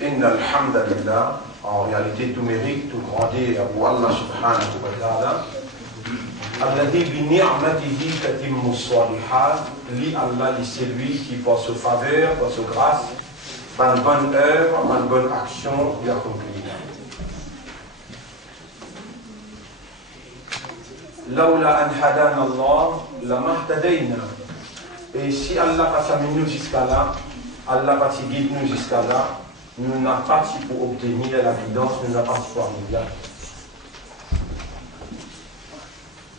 Inna alhamdulillah, en réalité tout mérite, tout grandit à Allah subhanahu wa ta'ala. Alladhi bi ni'matihi tatimmu salihat, li Allah, c'est lui qui par sa faveur, par sa grâce, par une bonne œuvre, par une bonne action, lui accomplit. Laula an hadana Allah, lama htadayna. Et si Allah passe à nous jusqu'à là, Allah passe guide nous jusqu'à là, nous n'avons pas pour obtenir la guidance, nous n'avons pas pour arriver là.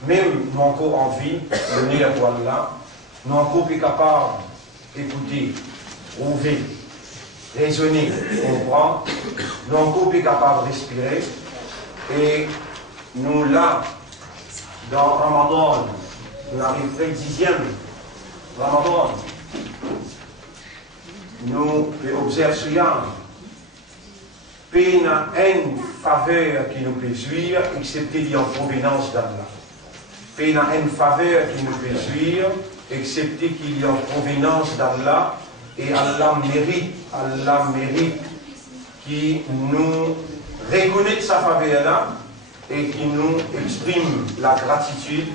Mais nous avons encore envie de venir à Allah, nous avons encore plus capable d'écouter, trouver, raisonner, comprendre, nous avons encore plus capable de respirer, et nous là, dans Ramadan, nous arrivons le 10e Ramadan, nous observons Siyam, peine une faveur qui nous peut suivre, excepté en provenance d'Allah. Peine une faveur qui nous peut suivre, excepté qu'il y a en provenance d'Allah, et Allah mérite qui nous reconnaît sa faveur-là, et qui nous exprime la gratitude,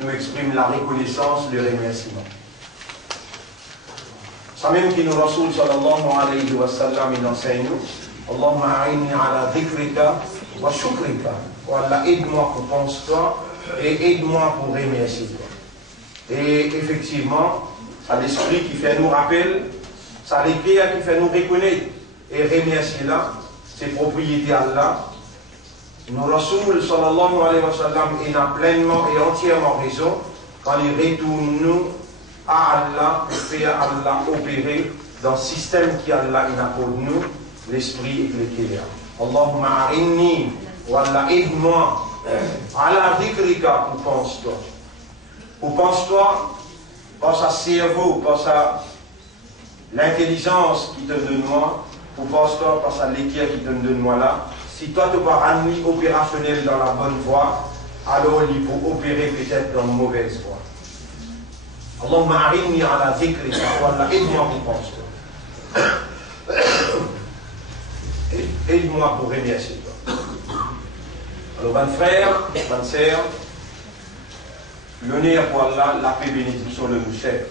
nous exprime la reconnaissance, le remerciement. Ça même qui nous Rasoul sallallahu alayhi wa sallam il enseigne nous, Allahumma a'inni ala dhikrika wa shukrika. Oh Allah, aide-moi pour penser toi et aide-moi pour remercier toi. Et effectivement, c'est l'esprit qui fait nous rappeler, c'est l'écrire qui fait nous reconnaître et remercier là, ses propriétés Allah. Nous Rasoul sallallahu alayhi wa sallam, il a pleinement et entièrement raison quand il retourne nous à Allah, faire Allah opérer dans le système qui Allah il a pour nous, l'esprit et l'équilibre. Allahumma a'inni, wa Allah aide-moi, ala dhikrika, pour pense-toi. Pour pense-toi, pense à cerveau, pense à l'intelligence qui te donne moi, pour pense-toi, pense à l'équilibre qui te donne moi là. Si toi tu vas ramener opérationnel dans la bonne voie, alors il faut opérer peut-être dans la mauvaise voie. Allahumma a'inni ala dhikrika, wa Allah aide-moi pour pense-toi. Aide-moi pour remercier toi. Alors, bonne frère, bonne sœur, l'honneur pour Allah, la paix et bénédiction de nous chers.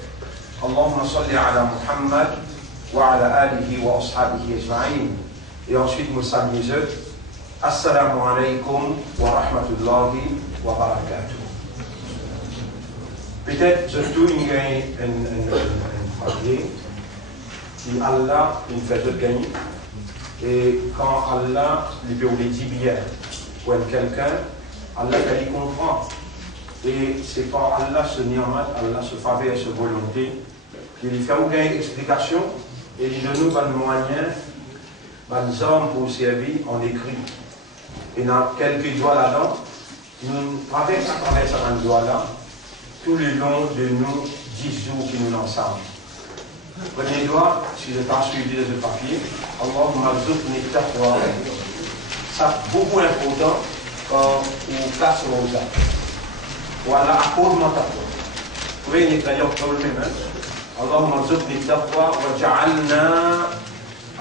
Allahumma salli ala Muhammad wa ala alihi wa ashabihi ajma'in. Et ensuite, nous saluons. Assalamu alaikum wa rahmatullahi wa barakatuh. Peut-être surtout il y a un papier si Allah il fait de gagner. Et quand Allah lui dit bien, ou quelqu'un, Allah il comprend. Et c'est par Allah ce ni'mat, Allah se faveur, ce volonté, qu'il lui fait aucune explication et il donne nous un moyen, des hommes pour servir en écrit. Et dans quelques doigts là-dedans, nous traversons à travers ce doigt-là, tout le long de nos 10 jours qui nous ensemble. Premier doigt, si je t'en suivi de ce papier, Allahumma rzuqni taqwa. Ça beaucoup important quand on casse le rosa. Voilà, accorde-moi taqwa. Vous pouvez nettoyer le même. Allahumma rzuqni taqwa wa ja'alna.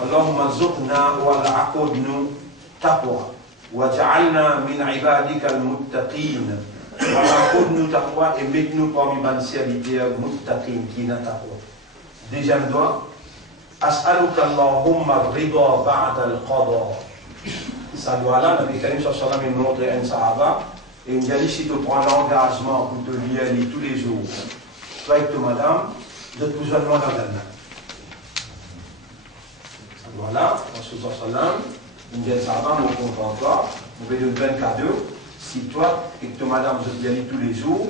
Allahumma rzuqna wa accorde-nous taqwa. Wa ja'alna min ibadika al-muttaqin. Wa accorde-nous taqwa et mets-nous parmi les serviteurs muttaqin qui n'a taqwa. Deuxième doigt, As'aluka Allahumma rida ba'da al-qada. Ça doit là, Nabi Karim sallallahu alayhi wa sallam montre un sahaba et il dit si tu prends l'engagement pour te lire tous les jours, toi et toi madame, de te besoin dans l'Allah. Ça doit là, Rasul sallallahu alayhi wa sallam, il dit sahaba, mon comprends toi, vous pouvez donner un cadeau, si toi et toi madame, vous te lire tous les jours,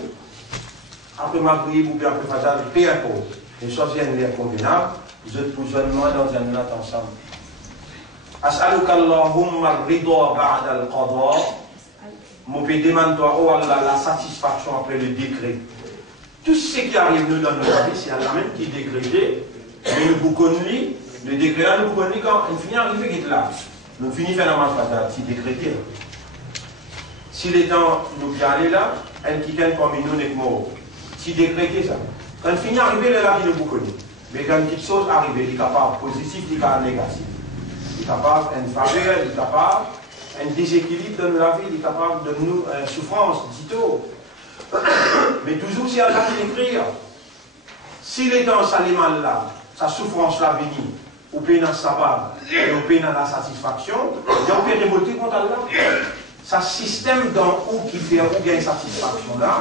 après Maghrib ou bien après Fajr, peu importe. Les choses viennent les convenables, vous êtes plus jeunes dans un note ensemble. As'aluka Allahumma rida ba'da al-qada. Mon pays demande-toi, oh Allah, la satisfaction après le décret. Tout ce qui arrive nous dans notre vie, c'est Allah même qui décrète. Mais nous connaissons, le décret là, nous connaissons quand il finit arriver qui est là. Nous finissons faire la marche fatale, c'est décrété. Si les temps nous y aller là, un qui gagne parmi nous n'est mort. C'est décrété ça. Quand il finit arriver, là, il nous connaît. Mais quand une petite chose arrive, il est capable positif, il est capable négatif. Il est capable d'une faveur, il est capable d'un déséquilibre dans la vie, il est capable de nous souffrance, dit-on. Mais toujours si Allah qui écrit, si les temps ça les mal là, sa souffrance là venue, ou peine dans sa barbe, ou peine dans la satisfaction, il y a aucune révolté contre Allah. Ça système dans où qui fait ou gagne satisfaction là.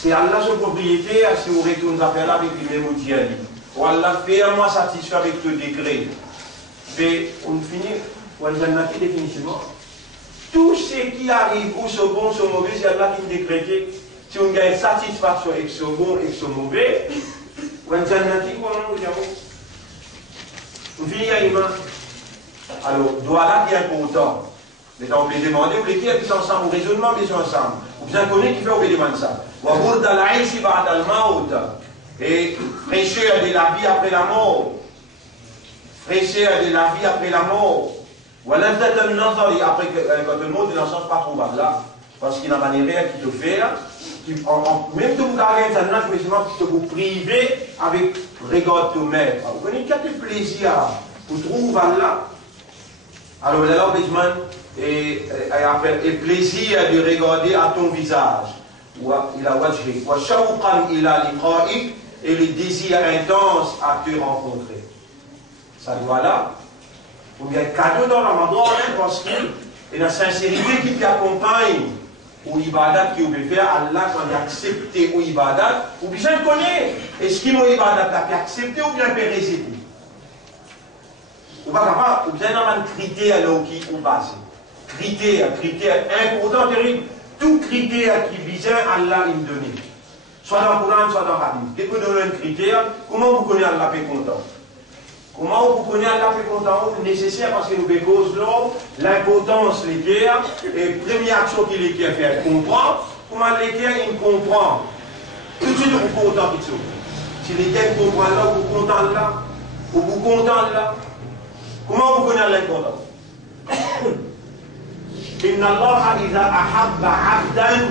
C'est Allah sa propriété, si vous retournez à faire avec lui-même au diable. Ou Allah fait moi satisfait avec le décret. Mais on finit, on a définitivement. Tout ce qui arrive, ou ce bon, ce mauvais, c'est Allah qui décrète. Si on gagne satisfaction avec ce bon et ce mauvais, on a on finit à l'image. Alors, doit là qui est important. Mais on peut demander, vous les qui sont ensemble, au raisonnement, mais ils sont ensemble. Vous en connaissez qui fait obéir ça. Et fraîcheur de la vie après la mort. Fraîcheur de la vie après la mort. Voilà peut-être un enfant, après quand le mot de l'ensemble pas trouvable là. Parce qu'il y a une manière qui te fait, même si vous avez un âge, mais qui te vous priver avec regard de maître. Vous connaissez quel plaisir vous trouvez là. Alors là, et plaisir de regarder à ton visage. Et le désir intense à te rencontrer. Ça doit là. Ou bien cadeau dans Ramadan, parce que et la sincérité qui t'accompagne au ibadat qui peut faire, Allah quand il accepté au ibadat, ou bien connaître est-ce qu'il m'a ibadat a accepté ou bien péréser. Ou pas capable, ou bien un critère là qui est basé. Critère important, terrible. Tout critère qui vise Allah il donne. Soit dans le Coran, soit dans le Hadith. Dès que vous donnez un critère, comment vous connaissez Allah est content? Comment vous connaissez Allah est content? C'est nécessaire parce que nous déposons l'importance de l'équerre et la première action qu'il est fait, comprendre. Comment l'équerre il comprend? Tout de suite vous content de tout. Si l'équerre comprend là, vous content là, ou vous content là. Comment vous connaissez Allah est content? Inna Allah iza ahabba abdan.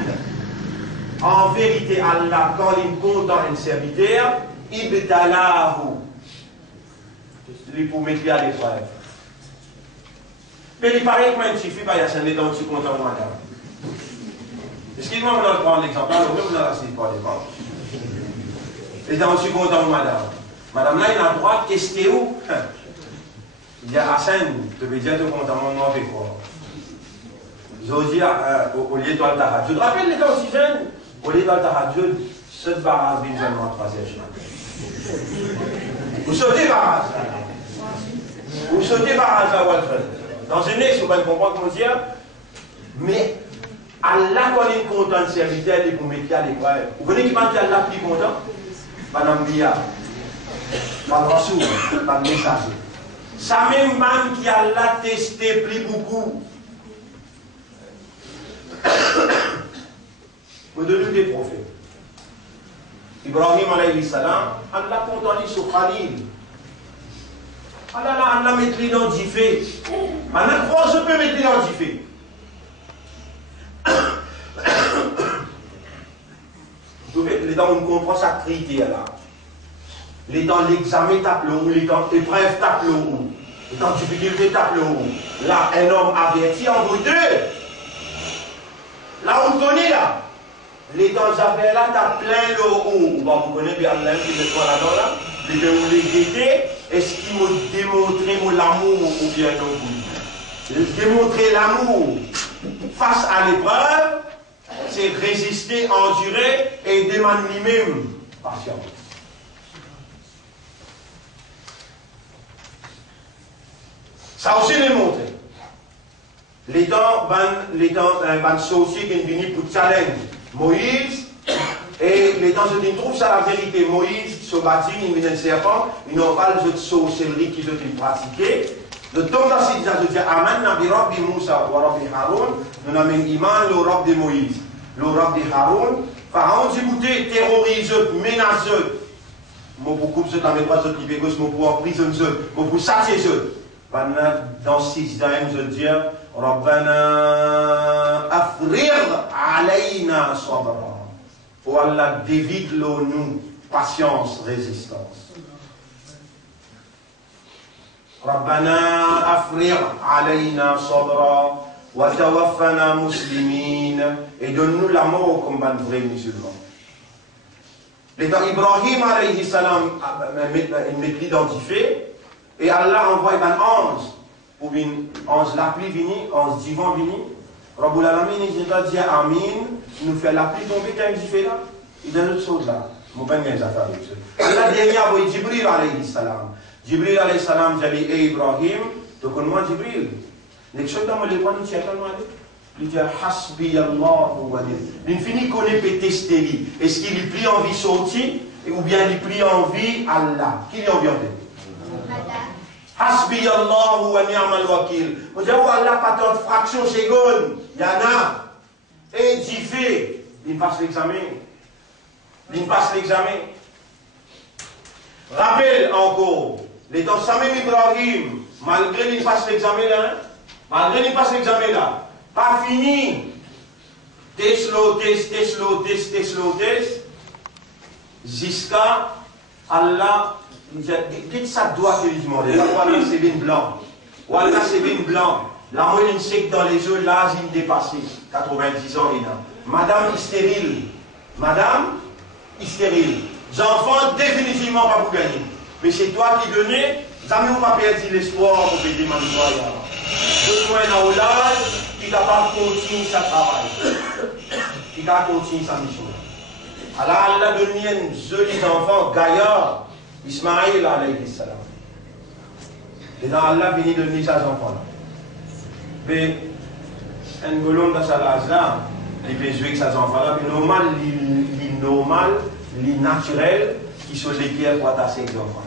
En vérité, Allah, quand il est content un serviteur, ibtalahu. Il pour mettre à l'épreuve. Mais il paraît que il suffit, il y a un état aussi content de madame. Excusez-moi, on va prendre l'exemple, alors même on a assez pas l'exemple. L'état aussi content de madame. Madame là, il a le droit de tester où? Il dit, Hassan, tu veux dire, tu es content, moi, je fais quoi? Je veux dire, au lieu de le tahajjud. Je te rappelle l'état aussi jeune. Au lieu de le tahajjud, ce barrage vient seulement en troisième chemin. Vous sautez barrage. Vous sautez barrage à Walfred. Dans une nez, vous ne comprenez pas comment dire. Mais Allah, quand il est content de serviteur, il vous met à l'épreuve. Vous voyez qui pense Allah qui est content? Madame Bia, Madame Rasoul, Madame Messager. Ça même man qui a Allah testé plus beaucoup. Vous donnez des prophètes. Ibrahim alayhi salam, Allah content sur Khalil. Allah met l'identifié. Allah croit je peux mettre l'identifié. Les dents on comprend sa critère là. Les dents l'examen tape le haut, les dents épreuve tape le haut. Les dents difficulté tape le haut. Là, un homme averti en vous deux. Là, on connaît là. Les dents affaires là, t'as plein le haut. Vous connaissez bien Allah qui met quoi là-dedans là. Les deux vous les guettez. Est-ce qu'il m'a démontré l'amour ou bien non? Démontrer l'amour face à l'épreuve, c'est résister, endurer et demander lui-même patience. Ça aussi les montrer. Les dents van sorcier qui viennent pour challenge Moïse et les dents se trouvent ça la vérité. Moïse se bâtit, il vient un serpent, il n'a pas de sorcellerie qu'ils ont pratiqué. Le temps là, c'est de dire Amen, Nabi Rabbi Moussa ou Rabbi Haroun, nous avons iman le Rabbi de Moïse, le Rabbi de Haroun. Pharaon dit écoutez, terrorise, menace, mon beaucoup de ceux qui n'ont pas de libération, mon pouvoir prisonnier, mon pour chasser ceux. Dans 6 ans, je dis Rabbana afrir alayna sabra. Oh Allah, dévide-nous patience, résistance. Rabbana afrir alayna sabra wa tawaffana muslimin. Et donne-nous la mort comme un vrai musulman. L'état Ibrahim alayhi salam met l'identifié. Et Allah envoie un ange, pour une ange la pluie vini, ange divin vini. Rabbul Alamin, il dit Amin, nous fait la pluie tomber, quand il fait là, il donne autre chose là. Mon ben bien affaire avec ça. Allah dernière voit Jibril alayhi salam. Jibril alayhi salam, j'ai dit, hey Ibrahim, tu connais moi Jibril. Les choses dans le point, nous tiens tellement aller. Il dit Hasbi Allah wa ni'mal. L'infini connaît peut tester lui. Est-ce qu'il est pris en vie sorti, ou bien il est pris en vie Allah? Qui est en vie en vie? Hasbi Allah wa ni'mal wakil. Vous avez Allah pas tant de fractions secondes. Il y en a. Et j'y fais, il passe l'examen. Il passe l'examen. Rappelle encore, les temps Samim Ibrahim, malgré qu'il passe l'examen là, malgré qu'il passe l'examen là, pas fini. Test, jusqu'à Allah, dites ça doit te demander. Là, voilà, c'est bien blanc. Voilà, c'est bien blanc. La moyenne sec dans les yeux, l'âge il dépassé. 90 ans, il a. Madame est stérile. Madame est stérile. J'enfants, définitivement pas pour gagner. Mais c'est toi qui donnais, jamais vous pas perdu l'espoir pour payer ma victoire. Besoin d'un l'âge qui est capable de continuer sa travail. Qui va continuer sa mission. Alors, Allah donne un joli enfant, Gaïa, Ismaïl, alayhi salam. Et dans Allah, vient donner ses enfants. Mais, un bolon dans sa l'âge là, il peut jouer avec ses enfants là, mais normal, les naturels, qui sont les guerres pour attacher les enfants.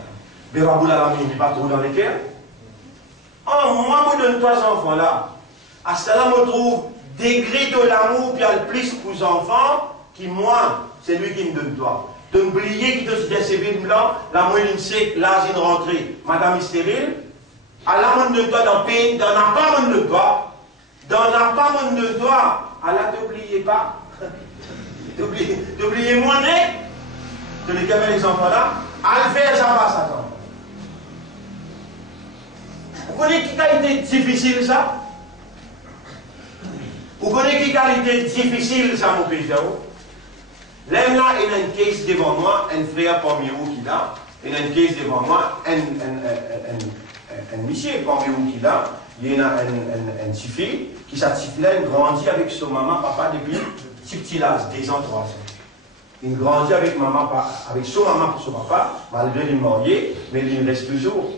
Mais Raboul Alamin, il n'est pas trop dans les guerres. Oh, moi, je donne trois enfants là. À ce là, je trouve degré de l'amour, puis il y a le plus pour les enfants, qui moi, c'est lui qui me donne toi. De m'oublier qui te dit c'est bien blanc, la moyenne sec, l'âge une rentrée, madame est stérile, à la main de toi dans le pays, dans la pas de toi, dans la pas de toi, à la t'oubliez pas, t'oubliez moi net, de les caméras les enfants là, à le faire ça passe à temps. Vous connaissez qui a été difficile ça? Vous connaissez qui a été difficile ça mon pays? L'homme là, il a une caisse devant moi, un frère parmi vous qui l'a, il a une caisse devant moi, un monsieur parmi vous qui l'a, il y a un petit fille, qui sa petite fille là, il grandit avec son maman, papa depuis petit âge, 10 ans, 3 ans. Il grandit avec maman, avec son maman et son papa, malgré les mariés, mais il reste toujours,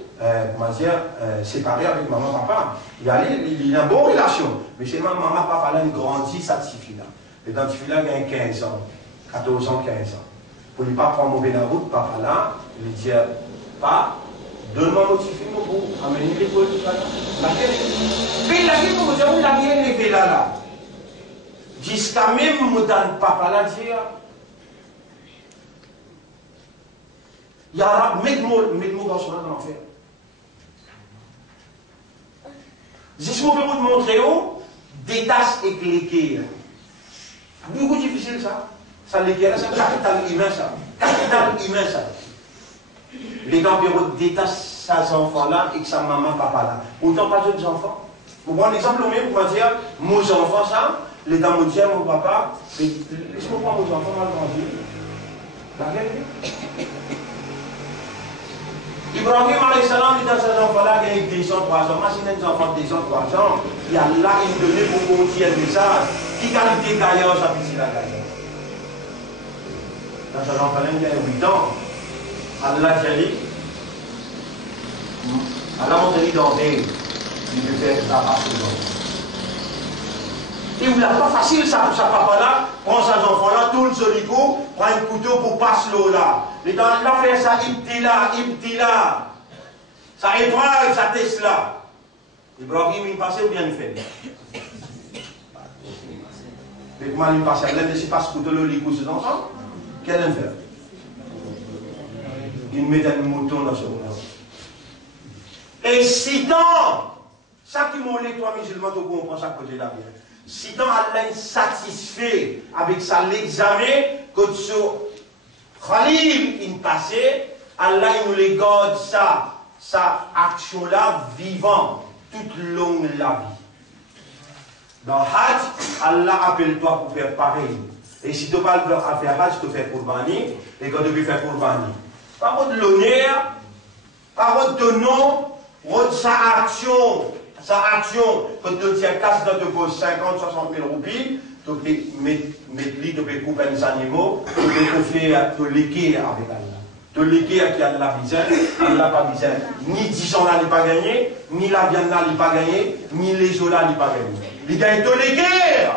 séparé avec maman, papa. Il a une bonne relation, mais chez maman, papa là, il grandit sa petite fille là. Et dans cette fille là, il a 15 ans. 14 ans, 15 ans. Pour ne pas prendre mauvais la route, papa là, il dit, pas, donne-moi mon petit film pour amener les boules. Laquelle? Mais la vie, comme vous la bien levé là. Jusqu'à même, mon papa là, dire, il y a, mettez-moi dans ce dans l'enfer. Juste pour vous montrer où, des tasses éclairées. Beaucoup difficile ça. Ça l'éclaire, c'est un capital humain, ça. Capital humain, ça. Les gens qui détachent ces enfants-là et que sa maman, papa là. Autant pas d'autres enfants. Vous prenez l'exemple même pour dire, mon enfant, ça, les gens me disent, mon papa, laisse-moi prendre mon enfant, mal grandi. La vérité. Ibrahim alayhi salam, il a ces enfants-là qui ont 2 ans, 3 ans. Imaginez des enfants de 2 ans, 3 ans. Il y a là une donnée pour continuer le message. Qui qualité gaillard, ça fait la gaillard. Dans ce enfant-là, il y a 8 ans. Allah dit, Allah m'a dit dans des, il peut faire ça à ses enfants. Et il n'a pas facile, sa papa-là, prend ses enfants-là, tourne sur le coup, prend un couteau pour passer l'eau là. Et dans la fait ça, ibtila. Ça épreuve, ça teste là. Ibrahim, il passait ou bien il fait? Mais comment il passait? Il ne sait pas ce couteau là, il couche ses enfants. Quel enfer? Il met un mouton dans ce monde. Et si tant, ça qui m'a les trois musulmans, tu comprends ça côté là bien. Si tant Allah est satisfait avec ça l'examen, que ce Khalil il passé, Allah il nous les garde sa action là vivant toute longue la vie. Dans Hajj, Allah appelle toi pour faire pareil. Et si tu parles à faire Hajj, tu fais Qurbani, et quand tu veux faire Qurbani. Par contre, l'honneur, par contre, ton nom, sa action, quand tu tiens casse dans te pose 50, 60 000 roupies, tu peux mettre lui, tu peux couper les animaux, tu peux faire te léguer avec Allah. Te léguer à qui Allah besoin, Allah pas besoin. Ni 10 ans là, il n'est pas gagné, ni la viande là, il n'est pas gagné, ni les eaux là, il n'est pas gagné. Il gagne te léguer.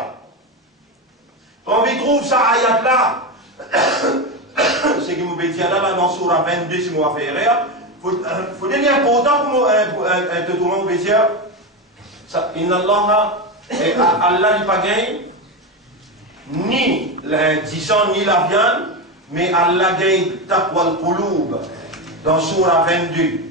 Quand on trouve ça ayat là, c'est que vous dire là, dans Surah 22, si vous faire rire, il faut devenir important pour te tourner au plaisir. Inna Allah, Allah n'est pas gagné, ni disant ni la viande, mais Allah gagne taqwa al-qulub dans Surah 22.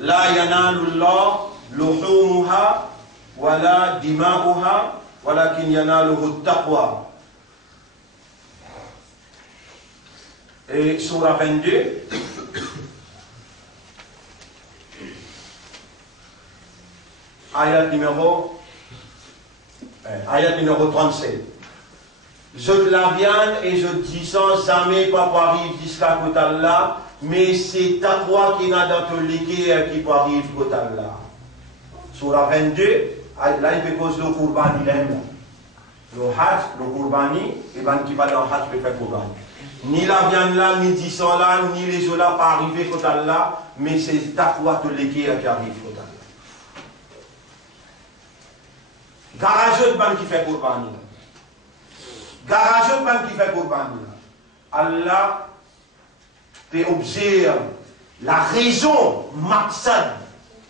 La yanalullah luhumuha wala dima'uha walakin yanaluhu taqwa. Et Surah 22, ayat numéro 37. Je de la viande et je dis sans jamais pas pour arriver jusqu'à côté Allah, mais c'est ta toi qui n'a dans ton liquide qui peut arriver côté Allah. Surah 22, là il peut cause le Qurban, il aime. Le Hajj, le Qurbani, et ben qui va dans le Hajj peut faire Qurbani. Ni la viande là, ni 10 ans là, ni les eaux là, pas arriver côté Allah, mais c'est ta toi ton liquide qui arrive côté Allah. Garageux de ban qui fait Qurbani. Garageux de ban qui fait Qurbani. Allah peut observer la raison maqsad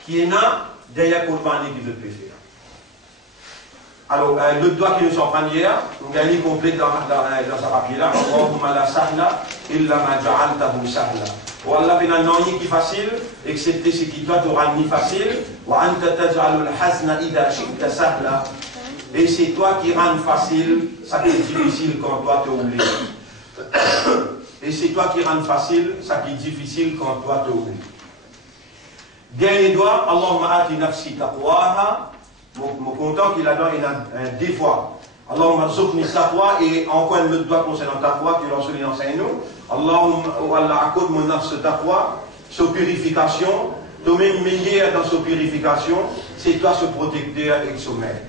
qui est là derrière Qurbani qui veut faire. Alors, le doigt qui nous surprend hier, nous avons complet dans sa papier là. Allahumma la sahla illa ma ja'altahu sahla. Wallah bina non qui facile, excepté ce qui doit te rendre facile. Wa anta taj'alul hazna idha shi'ta sahla. Et c'est toi qui rends facile, ça qui est difficile quand toi te oublies. Et c'est toi qui rends facile, ça qui est difficile quand toi te oublies. Dernier doigt, Allahumma ati nafsi taqwaha. Mon content qu'il a donné des fois. Allahumma zukni taqwa et encore un autre doigt concernant taqwa que l'on enseigne nous. Allahumma akud mon nafs taqwa, sa purification, toi-même meilleur dans sa purification, c'est toi ce protecteur et ce maître.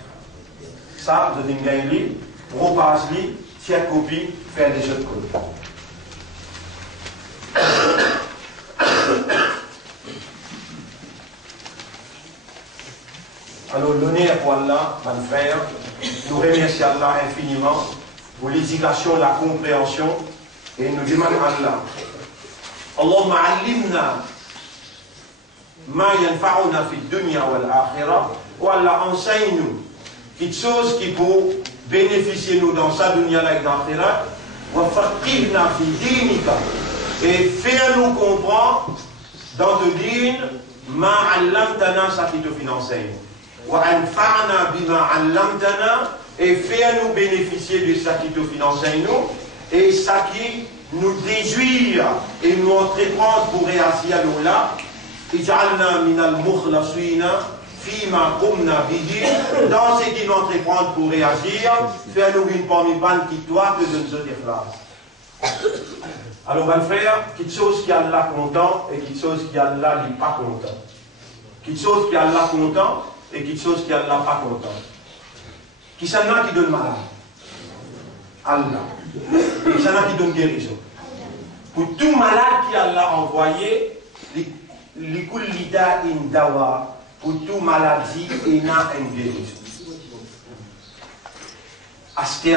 Ça, je dis bien lui, repasse-lui, tiens copie, faire des jeux de copie. Alors, l'honneur pour Allah, mon frère, nous remercions Allah infiniment pour l'éducation, la compréhension, et nous demandons à Allah, Allahumma allimna ma yanfa'una fi dunya wal akhirah, ou Allah enseigne-nous quelque chose qui peut bénéficier nous dans sa dunya et dans l'akhirah, wa faqihna fi dinika, et fais-nous comprendre dans le din, ma allamtana, ça qui te finance. Et fais-nous bénéficier de ça qui te finance nous et ça qui nous déduire et nous entreprendre pour réagir à l'Ola. Dans ce qui nous entreprendre pour réagir, fais-nous une parmi-bande qui doit te donner des phrases. Alors, mon frère, quelque chose qui a Allah content et quelque chose qui a Allah n'est pas content. Quelque chose qui a Allah content et quelque chose qui Allah pas content. Qui s'en a qui donne malade? Allah. Et qui s'en a qui donne guérison. Pour tout malade qui Allah envoyé, l'ikullida in dawa, pour tout maladie, il y a une guérison. À ce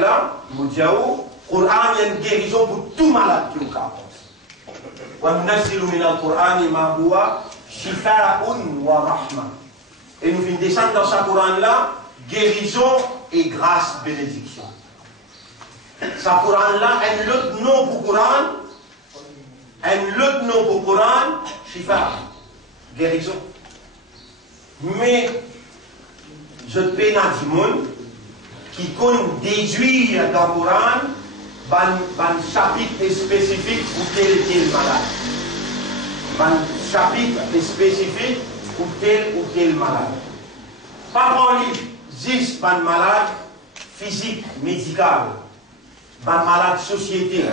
là, Moudjaou, Coran, il y a une guérison pour tout malade qui est au cas. وَنَّزِّلُ مِنَ الْقُرْآنِ مَا هُوَ Shifa'un wa rahma. Et nous venons descendre dans ce Coran-là, guérison et grâce, bénédiction. Ce Coran-là, un autre nom pour Coran, Shifa, guérison. Mais, je peine à du monde qui connaît déduire dans le Coran, un chapitre spécifique pour tel malade. Un chapitre spécifique pour tel malade. Pas en livre, juste un malade physique, médical, un malade société,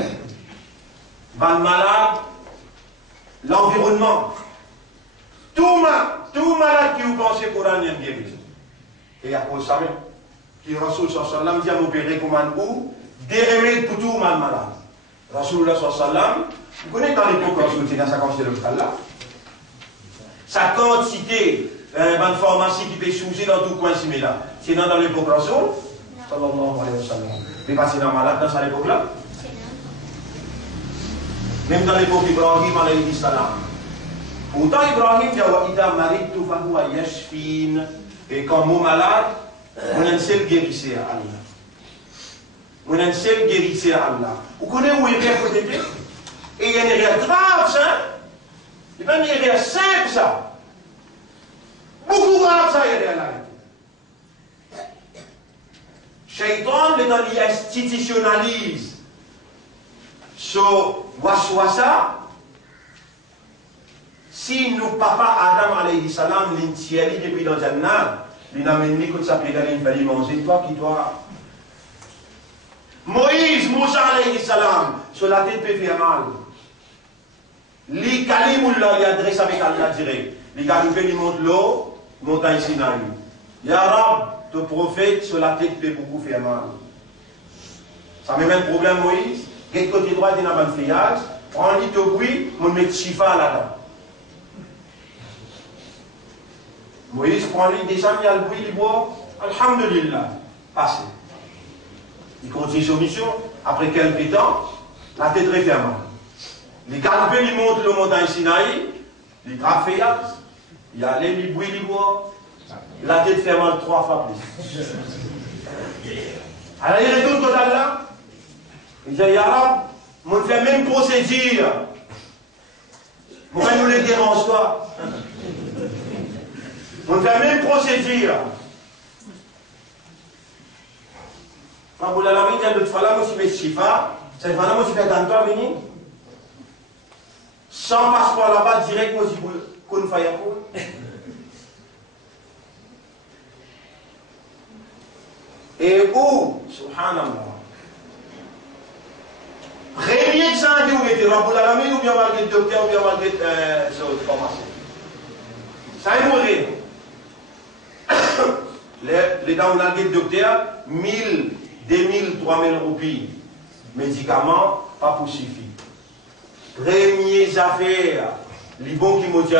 un malade l'environnement. Tout malade qui vous pensez qu'on a une guérison. Et à cause de ça, qui Rasoul sallam dit à m'opérer comme un ou des remèdes pour tout malade. Rasoul sallam. Vous connaissez dans l'époque où c'est dans sa quantité de là. Sa quantité de pharmacie qui peut changer dans tout coin similaire. C'est dans l'époque Rasoul. Sallallahu alayhi wa sallam. Mais pas c'est dans malade dans cette époque-là. Même dans l'époque d'Ibrahim alayhi salam. Pourtant Ibrahim dit wa idha maridtu fa huwa yashfin. Et quand mon malade, Mon un seul guérisseur à Allah. Mon un seul guérisseur à Allah. Vous connaissez où il est côté? Et il y a une erreur grave, ça. Il y a une erreur simple, ça. Beaucoup grave, ça, il y a là. Shaitan, il institutionnalise ce waswasa. Si nous, papa Adam alayhi salam, l'intierri depuis dans Jannah, il n'a même dit que ça peut aller, il fallait manger, toi qui dois. Moïse, Moussa alayhi salam, sur la tête peut faire mal. Li kalimullah, il adresse avec Allah direct. Li kalimullah, il monte l'eau, montagne Sinaï. Ya Rab, ton prophète, sur la tête peut beaucoup faire mal. Ça me met un problème, Moïse. Quel côté droit, il n'a pas de feuillage. Prends-lui ton bruit, on met chifa là-dedans. Moïse prend-lui, descend, il y a le bruit, il boit. Alhamdulillah. Passé. Il continue son mission. Après quelques temps, la tête referme. Les galopés, ils montent le montagne Sinaï, les graves feuillages, il y a les bruits, les bois, la tête fait mal 3 fois plus. Alors il retourne côté là, il dit, Ya Rab, on fait même procédure. Pourquoi nous les dérange pas? On fait même procédure. Quand vous l'avez dit, l'autre fois là, moi je fais chifa, cette fois là, moi je fais dans toi, venir. Sans passeport là-bas, direct, moi, je peux faire un et où, subhanallah, premier exemple où était Raboul Alamin, ou bien malgré le docteur, ou bien malgré le pharmacien. Ça est mourir. Les dents, on a le docteur, 1000, 2000, 3000 roupies. Médicaments, pas pour suffire. Premières affaires, les bons qui m'ont dit,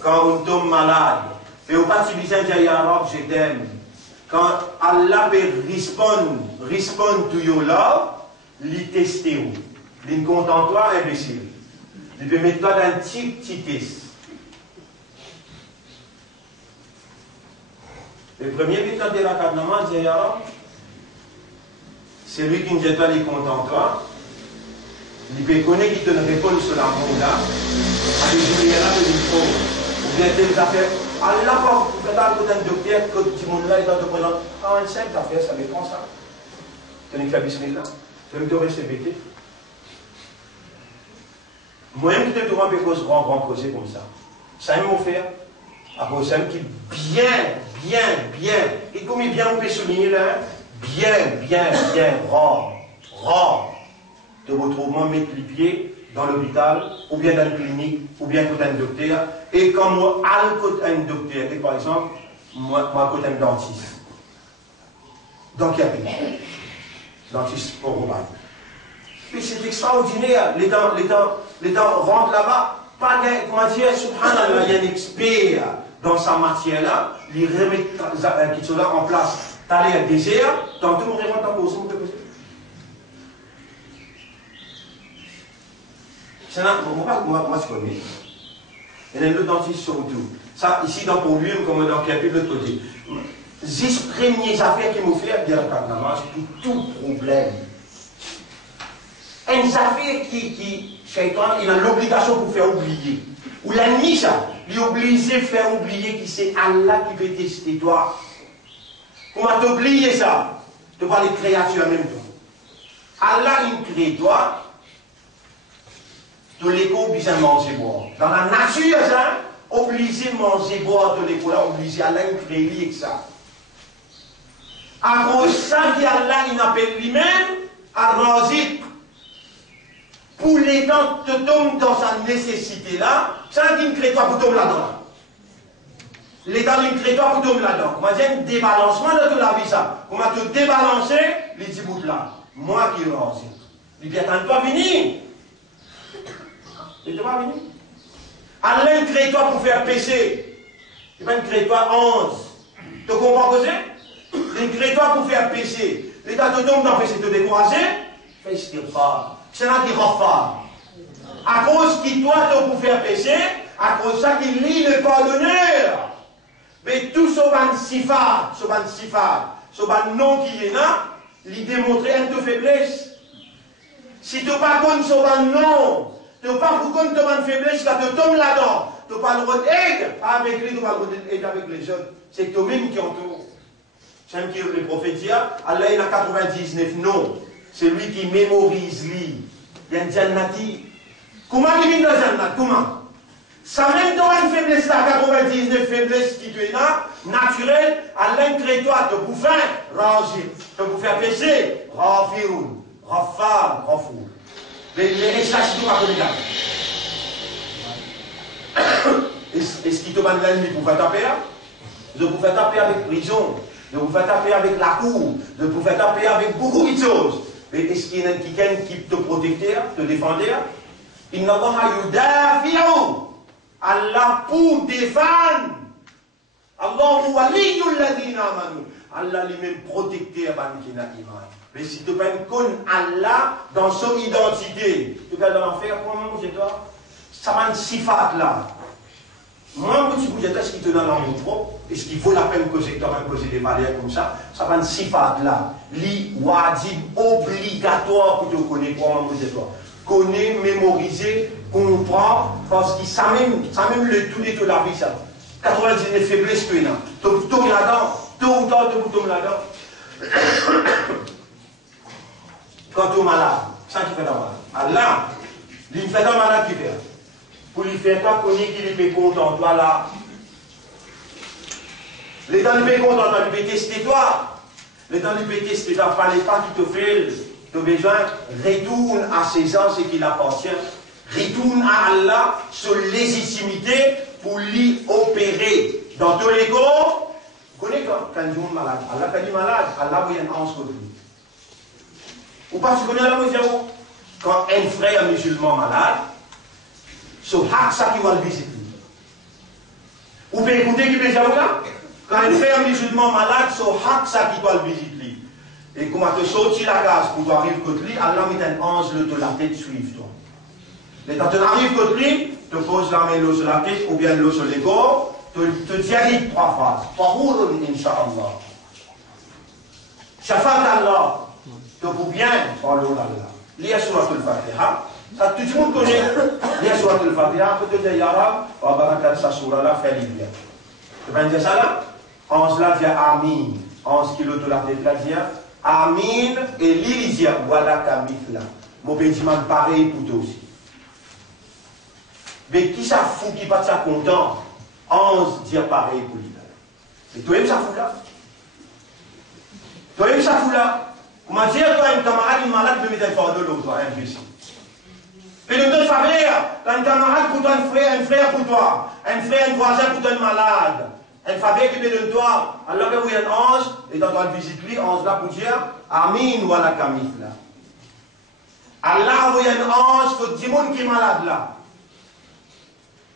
quand on tombe malade, et au pas de dire, Ya Rab, je t'aime. Quand Allah peut respond to your love, il teste où. Il contente toi, imbécile. Il peut mettre toi dans un petit test. Le premier but de la cadre dit, Ya Rab, c'est lui qui nous dit, toi, il contente toi. Il peut connaître qu'il te répond sur la mort là, à des là de l'info, ou bien telle affaire. Allah, quand vous faites un docteur, que tout le monde là, il te présente, ah, une simple affaire, ça dépend ça. Tu n'as fait bismillah, tu veux me rester bêté. Moi-même, qui te trouve un peu grand causer comme ça. Ça m'a offert, à cause de qui bien, et comme il bien, on peut souligner là, bien, rare. De retrouvement mettre les pieds dans l'hôpital, ou bien dans la clinique, ou bien côté un docteur. Et quand moi, à côté un docteur, et par exemple, moi côté un dentiste. Donc, il y a des dentistes pour Romain. Mais c'est extraordinaire. Les dents rentrent là-bas, pas de, comment dire, subhanallah, il y a un expert dans sa matière-là, il remet qui sont là en place. T'as l'air désert, tant tout le monde rentre en cause, moi, je connais. Il y a un autre dentiste surtout. Ça, ici, dans pour lui, comme dans Capille, de l'autre côté. 10 premières affaires qu'il m'a fait, dire pour tout problème. Une affaire qui Shaitan, il a l'obligation pour faire oublier. Ou la nuit, ça, il est obligé de faire oublier que c'est Allah qui peut tester toi. Comment t'oublier ça? Tu parles de créatures en même temps. Allah, il crée toi. De l'écho, obligé à manger boire. Dans la nature, ça, obligé à manger boire de l'écho, là, obligé à Allah, il crée lui avec ça. À cause de ça, Allah, il appelle lui-même Ar-Razik. Pour les temps, te tombe dans sa nécessité là, ça dit une crée toi pour tomber là-dedans. L'état d'une crée toi pour tomber là-dedans. Moi, j'ai un débalancement de toute la vie, ça. Comment te débalancer, les 10 bouts là. Moi qui Razik. Il dit, attends-toi, venir. Il ne va venir. Allah, il crée toi pour faire péché. Il va créer toi 11. Tu comprends ce que c'est? Il crée toi pour faire péché. L'état te tombe dans le péché, te décourager. Fais ce qu'il pas. C'est là qu'il refait. À cause qui toi, tu pour faire péché, à cause de ça qu'il lit le pardonneur. Mais tout ce sifat, ce nom qui est là, il démontre une faiblesse. Si tu n'as pas compte ce nom, tu n'as pas compte de faiblesse, quand tu tombes là-dedans, tu n'as pas le droit d'aider avec lui, tu n'as pas le droit d'aider avec les autres. C'est toi-même qui entoure. C'est un qui le prophète dit, Allah il a 99 noms. C'est lui qui mémorise lui. Il y a un Jannati. Comment il vit dans Jannat? Comment? Ça même dans une faiblesse là, 99 faiblesses qui te là, naturelle, Allah crée toi, te bouffer, ranger, te bouffer péché, rafiroun, rafal, rafoul. Les saches tout à regarder. Est-ce qu'il te demande l'ennemi pour faire taper? De vous faire taper avec prison, de vous faire taper avec la cour, de vous faire taper avec beaucoup de choses. Mais est-ce qu'il y a quelqu'un qui te protecter, te défendre? Inna Allah yudafi'u. Allah pour défendre. Allahu waliyul ladina amanu. Allah lui-même protecteur qui n'a iman. Mais si tu connais Allah dans son identité, tu vas dans l'enfer, comment c'est toi? Ça va une sifat là. Moi, si vous êtes est-ce qu'il te donne l'amour trop? Est-ce qu'il vaut la peine que c'est toi causer des valeurs comme ça? Ça va une sifat là. Li wajib obligatoire pour te connaître comment vous êtes toi. Connaître, mémoriser, comprendre, parce que ça même le tout de la vie, ça. 99 faiblesses que là. Tu tombes là-dedans, tôt ou tard, tu tombes là-dedans. Quand tu es malade, ça qui fait la malade. Allah, il fait la malade qui fait. Pour lui faire toi connaître qu'il est content, toi là. Les temps il est content, toi, il peut tester toi. Les temps il peut tester toi, il ne fallait pas qu'il te fait. Tu as besoin, retourne à ses ans ce qui l'appartient. Retourne à Allah sur légitimité pour lui opérer. Dans tous les cas, vous connaissez quand un jour malade, Allah fait du malade, Allah vous y a un ange contre lui. Ou pas, tu connais la musique? Quand un frère musulman malade, c'est ça qui va le visiter. Vous pouvez écouter qui peut dire là? Quand un frère musulman malade, c'est ça qui va le visiter. Et comment te sortir la case pour toi arriver côté lui, Allah met un ange de la tête suivre toi. Et quand tu arrives côté lui, tu poses la main sur la tête ou bien l'eau sur les corps, tu dialises 3 phrases. Fahourun, Inch'Allah. Shafat Allah. Tu peux bien parler d'Allah. Lia surat al-Fatiha. Ça, tout le monde connaît. Lia surat al-Fatiha. Tu te dis, Ya Rab, wa barakat sa surah là, fais-le bien. Tu vas dire ça là? Ange là dit Amin. Ange qui l'autre la tête là dit Amin. Et l'île dit Wala kamithla. Mon bédiment pareil pour toi aussi. Mais qui ça fout qui pas ça content? Ange dit pareil pour lui. Mais toi, aimes ça fout là? Toi, aimes ça fout là? Comment dire, toi, un camarade, une malade, tu me mets un fardeau de l'autre, un fils. Mais le deux frères, un camarade pour toi, un frère pour toi, un frère, un voisin pour toi, un malade, un frère qui met de toi, alors que vous avez un ange, et dans toi, visite lui, ange là pour dire, Amin ou la kamith là. Allah, vous avez un ange, il faut dire monde qui est malade là.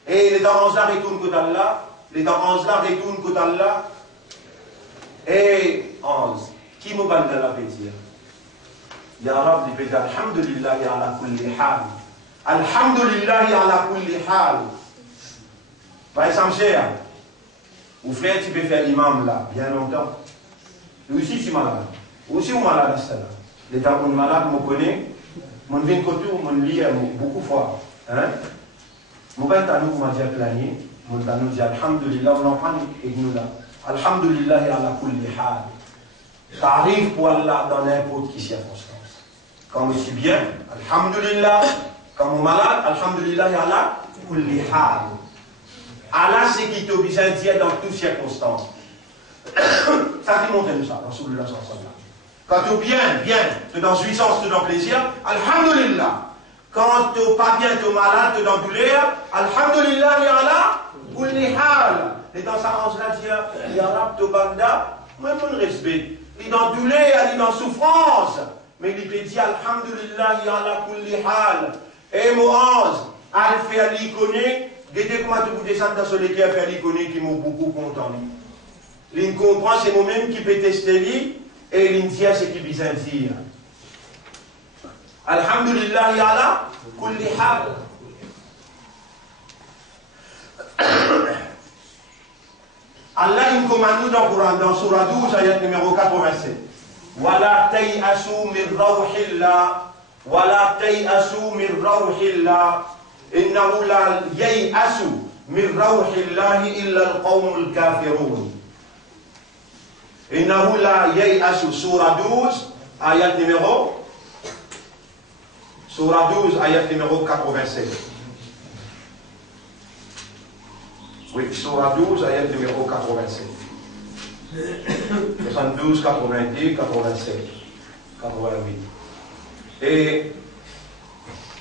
Et les anges là retournent côté Allah, les anges là retournent côté Allah, et ange. Qui me bande la pédire? Ya Rab, il peut dire Alhamdulillah ala kulli hal. Alhamdulillah ala kulli hal. Par exemple, cher, ou frère, tu peux faire l'imam là, bien longtemps. Lui aussi, je suis malade. Aussi, je suis malade à cela. L'état où je suis malade, je me connais. Je viens de côté, je lis beaucoup de fois. Je vais nous dire planer. Je vais nous dire Alhamdulillah, on en prend et nous là. Alhamdulillah ala kulli hal. Ça arrive pour Allah dans n'importe quelle circonstance. Quand je suis bien, Alhamdulillah. Quand je suis malade, Alhamdulillah, Allah, kulli hal. Allah, c'est qui t'oblige à dire dans toutes circonstances. Ça démontre nous ça, dans Rasulullah sallallahu alayhi wa sallam. Quand tu es bien, tu es dans jouissance, tu es dans plaisir, Alhamdulillah. Quand tu n'es pas bien, tu es malade, tu es dans douleur, Alhamdulillah, ya Allah, kulli hal. Et dans sa hanche-là, dit, ya Rab, tu banda, moi, mon respect. Il est dans douleur, il est dans souffrance. Mais il peut dire, Alhamdulillah, ya Allah, kulli hal. Et mon ange, al fait l'icône, dès comment tu peux descendre dans ce lit, al fait l'icône qui m'a beaucoup content. Il comprend, c'est moi-même qui peut tester lui, et il dit ce qu'il besoin de dire. Alhamdulillah, ya Allah, kulli hal. Allah il commande nous dans le Coran, dans Surah 12, ayat numéro 87. Wala tay'asu min rawhillah, wala tay'asu min rawhillah, innahu la yay'asu min rawhillah illa al-qawmul kafirun. Innahu la yay'asu, Surah 12, ayat numéro Surah 12, ayat numéro 87. Oui, Surah 12, ayat numéro 87. 72, 90, 87, 88. Et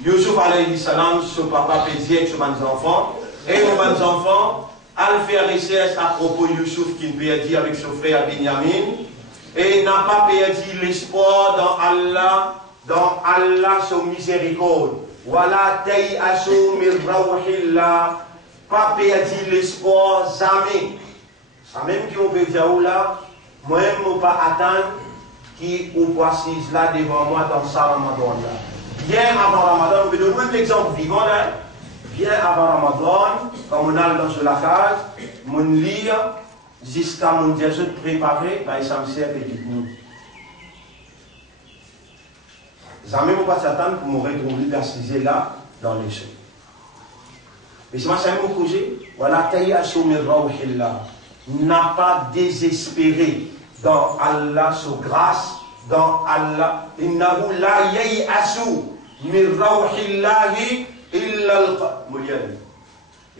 Yusuf alayhi salam, ce papa plaisir avec ses enfants, et nos enfants, al faire recherche à propos de Yusuf qui perdit avec son frère Binyamin, et n'a pas perdu l'espoir dans Allah son miséricorde. Wala tay'asu min rawhillah, pas perdu l'espoir, jamais. Ça même qui on peut dire là, moi-même, je ne pas attendre qui ou assise là devant moi dans ça Ramadan là. Bien avant Ramadan, je vais donner un exemple vivant là. Bien avant Ramadan, quand on a dans la case, on lit jusqu'à mon Dieu se préparer, ben, ça me sert petit nous. Jamais je ne pas s'attendre pour me retrouver assise là dans les choses. Et c'est moi, ça me projet. Voilà, tay'asu min rawhillah. N'a pas désespéré dans Allah sa grâce, dans Allah. Innahu la yay'asu min rawhillahi illa al-qawmul.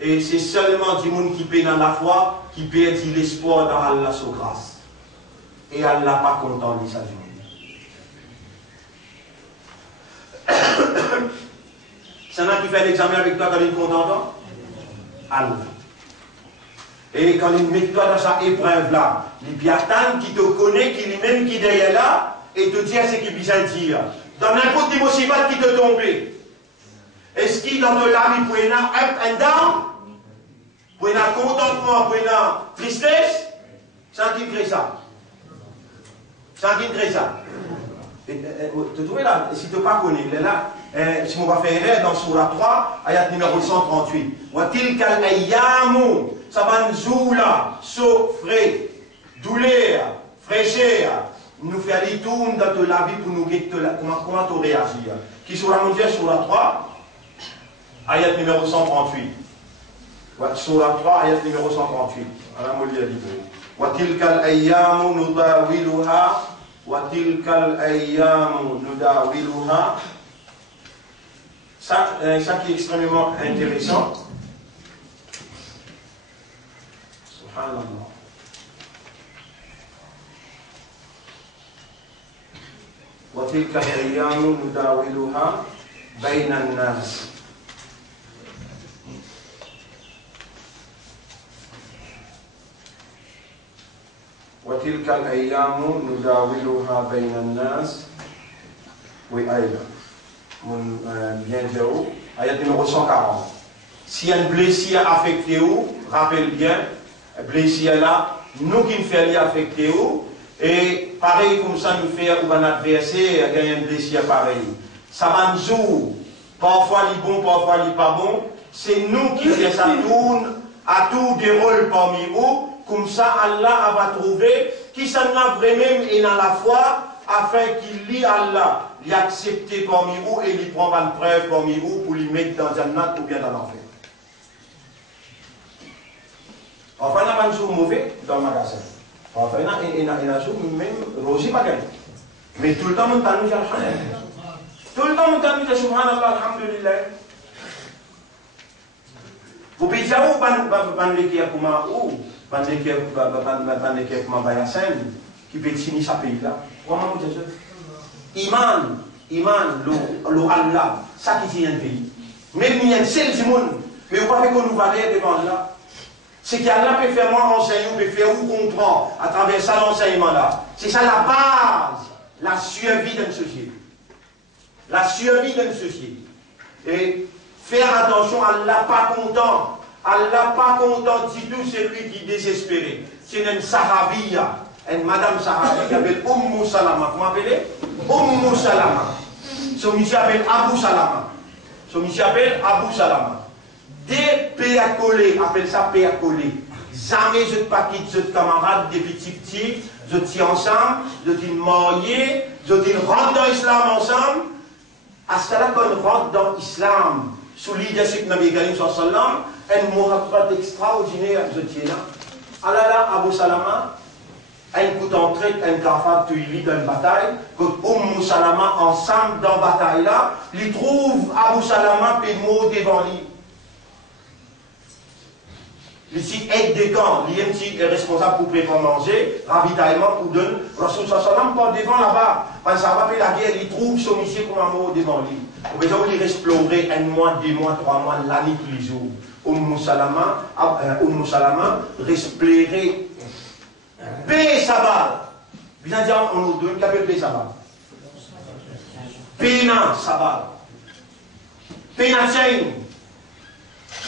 Et c'est seulement du monde qui paie dans la foi, qui perdit l'espoir dans Allah sa grâce. Et Allah pas content de sa vie. C'est un qui fait l'examen avec toi quand il est content? Allah. Et quand il met toi dans sa épreuve-là, il y a tant qui te connaît, qui lui-même qui est derrière là, et te dit ce qu'il vient dire. Dans n'importe quel musibat qui te tombe, est-ce qu'il dans ton âme, il peut y avoir up and down, pour y avoir contentement, pour y avoir tristesse, sans qu'il crée ça. Sans qu'il crée ça. Tu trouves là, si tu ne pas connais, là, si on va faire erreur dans Surah 3, ayat numéro 138. Watilkal ayyamu, sabanzoula, souffré, douleur, fraîcheur, nous faire des tours dans la vie pour nous guider comment tu réagir. Qui sera mondial Surah 3, ayat numéro 138. Surah 3, ayat numéro 138. Watilkal ayyamu nudawiluha. وَتِلْكَ الْأَيَّامُ نُدَاوِلُهَا. Ça qui est extrêmement intéressant. Subhanallah. وَتِلْكَ الْأَيَّامُ نُدَاوِلُهَا بَيْنَ النَّاسِ. وتلك الأيام نداولها بين الناس. Oui, aïe. Bien zéro. Ayat numéro 140. Si un blessure affecté ou, rappelle bien, blessure là, nous qui nous faisons affecter ou, et pareil comme ça nous faisons un adversaire, gagner un blessure pareil. Ça va nous jouer. Parfois il est bon, parfois il n'est pas bon. C'est nous qui faisons ça tourne à tout des rôles parmi vous. Comme ça, Allah va trouver qui s'en a vraiment et dans la foi, afin qu'il lit Allah, l'y accepter parmi vous et lui prendre une preuve parmi vous pour lui mettre dans Jannat ou bien dans l'enfer. Enfin, il y a un jour mauvais dans le magasin. Enfin, il y a un jour même Roger pas gagné. Mais tout le temps, on t'a nous alhamdulillah. Tout le temps, on t'a nous subhanallah, alhamdulillah. Vous pouvez dire où ban l'équipe comment où ban l'équipe comment bayasen qui peut signer sa pays là. Comment vous dites ça? Iman, le Allah, ça qui tient un pays. Même il y a un seul du monde, mais vous ne pouvez pas qu'on nous valait devant Allah. C'est qu'Allah peut faire moi enseigner, peut faire ou comprendre à travers ça l'enseignement là. C'est ça la base, la survie d'une société. La survie d'une société. Et faire attention, Allah pas content. Allah pas content du tout, c'est lui qui est désespéré. C'est une Sahabiya, une Madame Sahabiya qui s'appelle Salama. Comment appelez Salama. Son monsieur s'appelle Abu Salama. Son monsieur s'appelle Abu Salama. Des paix à coller, appelle ça paix à coller. jamais je pas quitte ce camarade des petits, je tiens ensemble, je dis marié, je dis rentre dans l'islam ensemble. À ce là qu'on rentre dans l'islam, sous leadership de Nabi Karim sallam, un muhabbat extraordinaire, je tiens là. Alors là, Abu Salama, un coup d'entrée, un kafar, tu y dans une bataille, quand Salama ensemble dans la bataille là, il trouve Abu Salama pédemo devant lui. Ici, aide de camp, l'IMT est responsable pour préparer manger, ravitaillement pour donner. Rasul sallam pas devant là-bas. Quand ça va faire la guerre, il trouve son monsieur comme un mot devant lui. Au besoin, il explorer un mois, 2 mois, 3 mois, l'année, tous les jours. Salama, resplérer. Bé Sabah. Bien dire, on nous donne, qu'appelle Bé Sabah. Péna Sabah. Péna Tchaïn.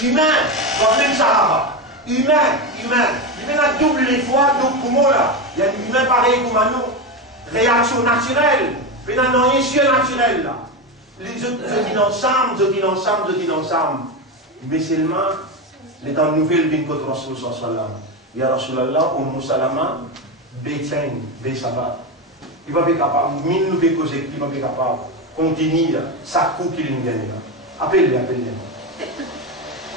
Humain, comme même Sahara. Humain. Humain a double les fois, double pour moi là. Il y a un humain pareil comme nous. Réaction naturelle. Mais il n'y a rien surnaturel là. Je dis ensemble. Mais seulement, les temps nouvelles viennent contre Rasul sallam. Ya Rasulallah, Salama, Bétien, Bessaba. Il va être capable, mine nous causer, il va être capable. Continue, ça coup qu'il nous gagne. Appelle-les.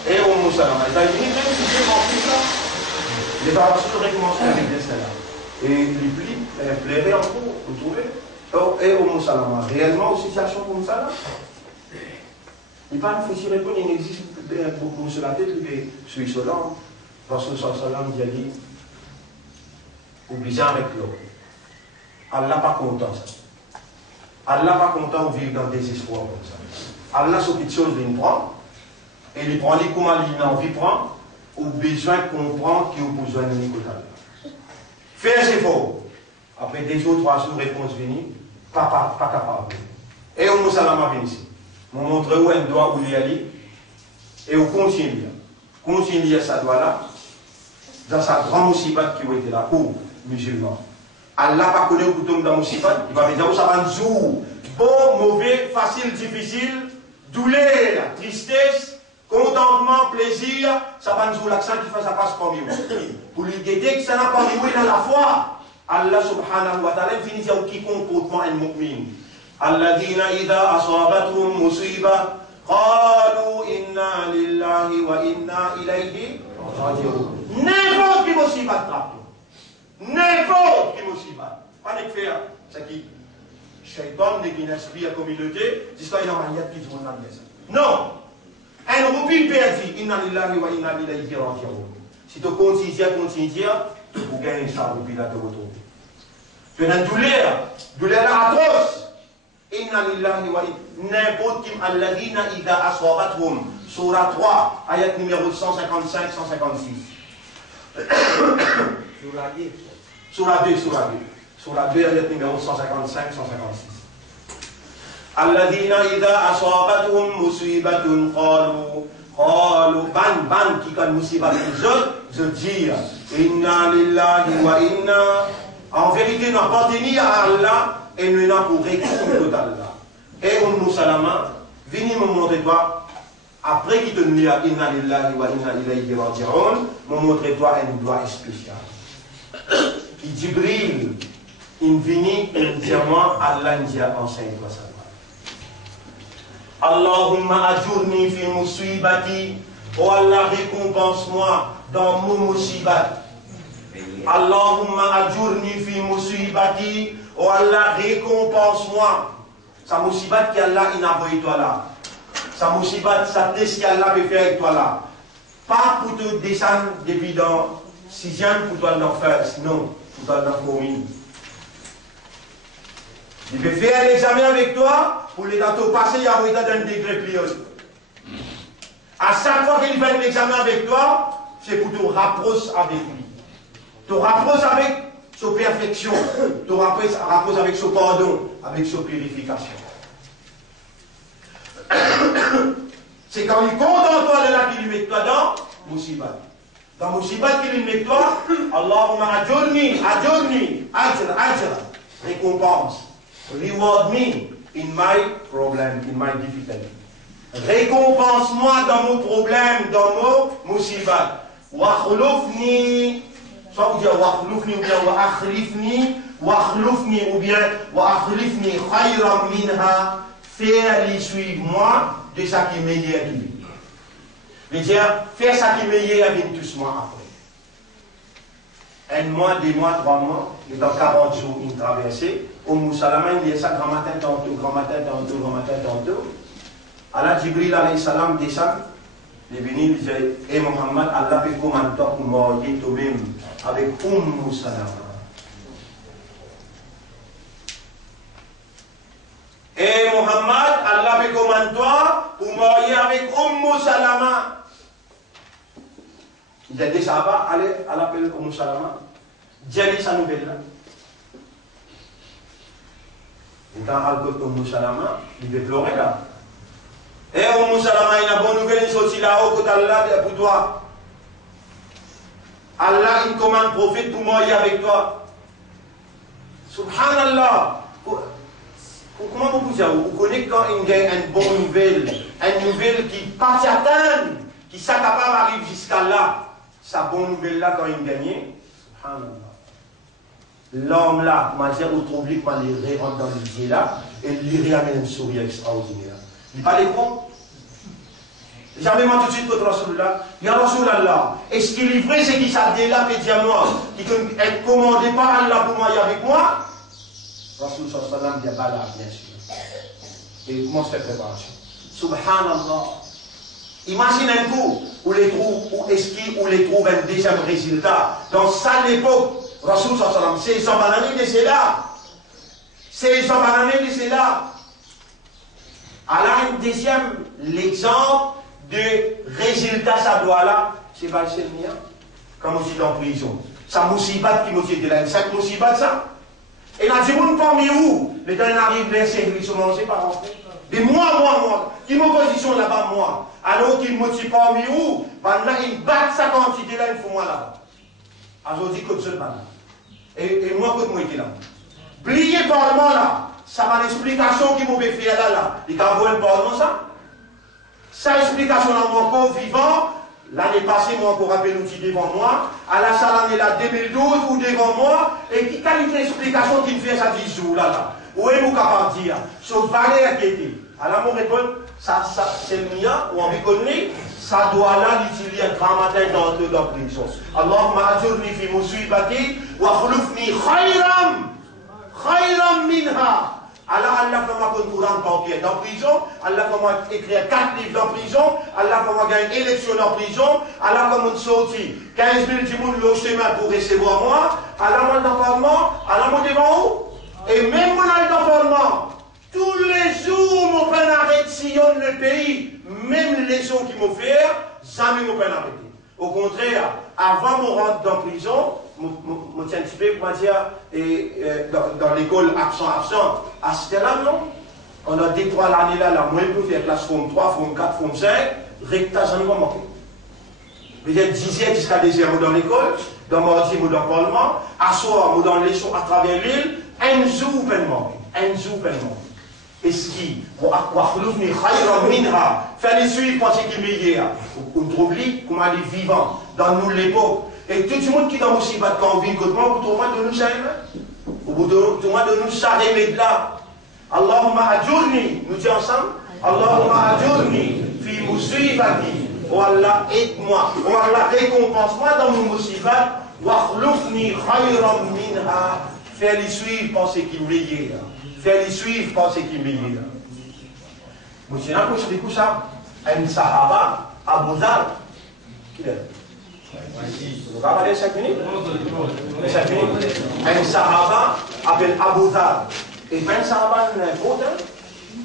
Et Salama, il a dit, même si c'est rempli ça, les parents recommencent avec des là. Et les plis, plairait en cours, vous trouvez. Et Salama, réellement, une situation comme ça là. Il parle, il faut s'y répondre, il existe beaucoup sur la tête, il suis Solan. Rasul sallam dit, obligé avec l'eau. Allah pas content ça. Allah pas content de vivre dans le désespoir comme ça. Allah sur quelque chose il prend, et il prend les comment il a envie de prendre, ou besoin de comprendre qu'il a besoin de l'écouter. Fais un effort. Après 2 jours, 3 jours, réponse venue, pas capable. Et on nous salama venu ici. On montre où un doigt où il y aller, et on continue. Continue à sa doigt là. Dans sa grande musibat qui a été là pour musulmans. Allah pas connu le couteau dans musibat, il va dire où ça va nous jour. Bon, mauvais, facile, difficile, douleur, tristesse, contentement, plaisir, ça va nous jour l'accent qui fait ça passe parmi vous. Pour lui guider que ça n'a pas joué dans la foi. Allah subhanahu wa ta'ala finit à quiconque comportement un mu'min. Alladhina idha asabathum musiba qalu inna lillahi wa inna ilayhi raji'un. N'importe qui musibat trappe. N'importe qui musibat. Pas de faire. C'est qui Shaitan n'est qu'une esprit à communauté. Jusqu'à il y a un manière qui se rend ça. Non. Un roupie perdu. Inna lillahi wa inna ilayhi raji'un. Si tu continues, tu peux gagner ça roupie là de retour. Tu as une douleur atroce. Inna lillahi wa inna n'importe qui alladhina idha aswabathum. Surah 3, ayat numéro 155-156. Surah 2, ayat numéro 155-156. Alladhina idha asabathum musibatun qalu ban qui kan musibat je dis inna lillahi wa inna. En vérité, nous appartenons à Allah et nous n'avons pour récompense d'Allah. Et Salama, venez me montrer toi. Après qu'il te dit à inna lillahi wa inna ilayhi raji'un, me montre-toi un doigt spécial. Il Jibril, il vient et dit à moi, Allah nous a enseigné toi ça. Allahumma ajurni fi musibati, oh Allah récompense-moi dans mon musibat. Allahumma ajurni fi musibati, oh Allah récompense-moi. Sa musibat qui Allah il a envoyé toi là. Sa musibat, sa test qu'Allah peut faire avec toi là. Pas pour te descendre depuis dans 6e pour toi dans first, non, pour toi dans fourmi. Il peut faire l'examen avec toi, pour les dates passées, il y a un degré plus haut. À chaque fois qu'il fait l'examen avec toi, c'est pour te rapprocher avec lui. Te rapprocher avec sa perfection, te rapprocher avec son pardon, avec sa purification. C'est quand il compte en toi de là qu'il lui met toi dans musibat. Dans musibat qu'il lui met toi, Allahumma ajurni, ajra, récompense. Reward me in my problem, in my difficulty. Récompense-moi dans mon problème, dans mon musibat. wakhlufni, soit vous dire wakhlufni ou bien wakhlufni ou bien wakhlifni khayran minha, fais-les suivre moi de ça qui est meilleur de lui. Je veux dire, fais ça qui est meilleur avec tous moi après. Un mois, 2 mois, 3 mois, et dans 40 jours, il traversait. Au Moussalama, il dit ça grand matin, tantôt, grand matin, tantôt, grand matin, tantôt. Allah Jibril alayhi salam descend. Il est venu, il dit, et Mohammed, Allah peut commander toi pour mourir toi-même avec Salama. Et Mohammed, Allah peut commander toi pour mourir avec Salama. Il a dit ça va, allez, Allah appelle Salama. J'ai sa nouvelle là. Et quand Allah Salama, il veut pleurer là. Et Salama, il a une bonne nouvelle, il sortit là-haut, côté Allah pour toi. Allah, il commande prophète pour mourir avec toi. Subhanallah. Comment vous dire, vous connaissez quand il y a une bonne nouvelle, qui passe à atteindre, qui s'est capable d'arriver jusqu'à là. Sa bonne nouvelle là, quand il gagne, subhanallah. L'homme là, m'a dit, au trouble, quand il rentre dans l'idée là, et il ramène un sourire extraordinaire. Il parle bon. J'avais moi tout de suite contre Rasulullah. Il y a Rasulullah. Est-ce qu'il est vrai, c'est qu'il s'est là, et dit à moi, qui est commandé par Allah pour moi et avec moi? Rasulullah dit, bah là, bien sûr. Et il commence à faire préparation. Subhanallah. Imagine un coup où les trouve un deuxième résultat. Dans ça l'époque, Rasulullah, c'est 100 bananes de cela. C'est 100 bananes de cela. Alors, un deuxième, l'exemple de résultat, ça doit là, c'est Valselmia, quand on est en prison. Ça moussibat qui m'a dit là, ça moussibat ça. Et là, je ne sais pas où, mais quand il arrive, les services sont lancés par en fait. Mais moi, qui m'a position là-bas, moi, alors qu'il ne me pas où, maintenant, il bat sa quantité là, il faut moi là-bas. Alors, je dis que seul banane. Et moi, quand moi, j'étais là. Pliez parlement là. Ça va l'explication qui m'a fait là. Il a envoyé le parlement ça. Sa explication là, mon corps vivant, l'année passée, moi encore rappelé l'outil devant moi, à la salle l'année là 2012 ou devant moi, et qui qualité d'explication qui me fait ça 10 jours là. Où est-vous capable de dire? Sauf Valère qui était. Alors mon réponse, ça c'est le mien, ou on reconnaît, ça doit là l'utiliser un grand matin dans la prison. Allahumma ajurni fi musibati wa khulufni khayram minha. Allah fait moi qu'on courant banquier dans prison, Allah fait moi écrire 4 livres dans prison, Allah fait moi gagner une élection dans prison, Allah fait moi sortir 15 000 dimoun le chemin pour recevoir moi, Allah moi dans le parlement, Allah moi devant où? Et même mon dans le parlement, tous les jours mon peine arrête sillonne le pays, même les gens qui m'ont fait, jamais mon peine arrêté. Au contraire, avant mon rentre dans prison, je tiens un petit peu pour dire, dans l'école absent, à ce là non. On a des 3 l'année là, la moyenne pour faire classe forme 3, forme 4, forme 5, recta, ça ne va manquer. Mais j'ai 10e jusqu'à 2e dans l'école, dans mardi, dans le parlement, à soir, dans les leçons à travers l'île, un jour peine manquer. Et ce qui, faire les suivre pour ce qui est meilleur. On trouve comme on est vivant, dans nous l'époque. Et tout le monde qui est dans le bat quand on vit, tout le monde de nous saluer. Au bout de tout le monde de nous saluer là. Allahumma ajurni, nous disons ensemble. Allahumma ajurni, fi musibati. Oh Allah, aide-moi. Oh Allah, récompense-moi dans mon musibat. Wa khulufni khayran minha. Faire les suivre pour ce qui est meilleur. Faire les suivre pour ce qui est meilleur. Monsieur, je vous explique ça. Un sahaba, Abu Dhar. Qui est? Vous avez 5 minutes? Un sahaba appelle Abu Dhar. Et 20 sahaba n'importe.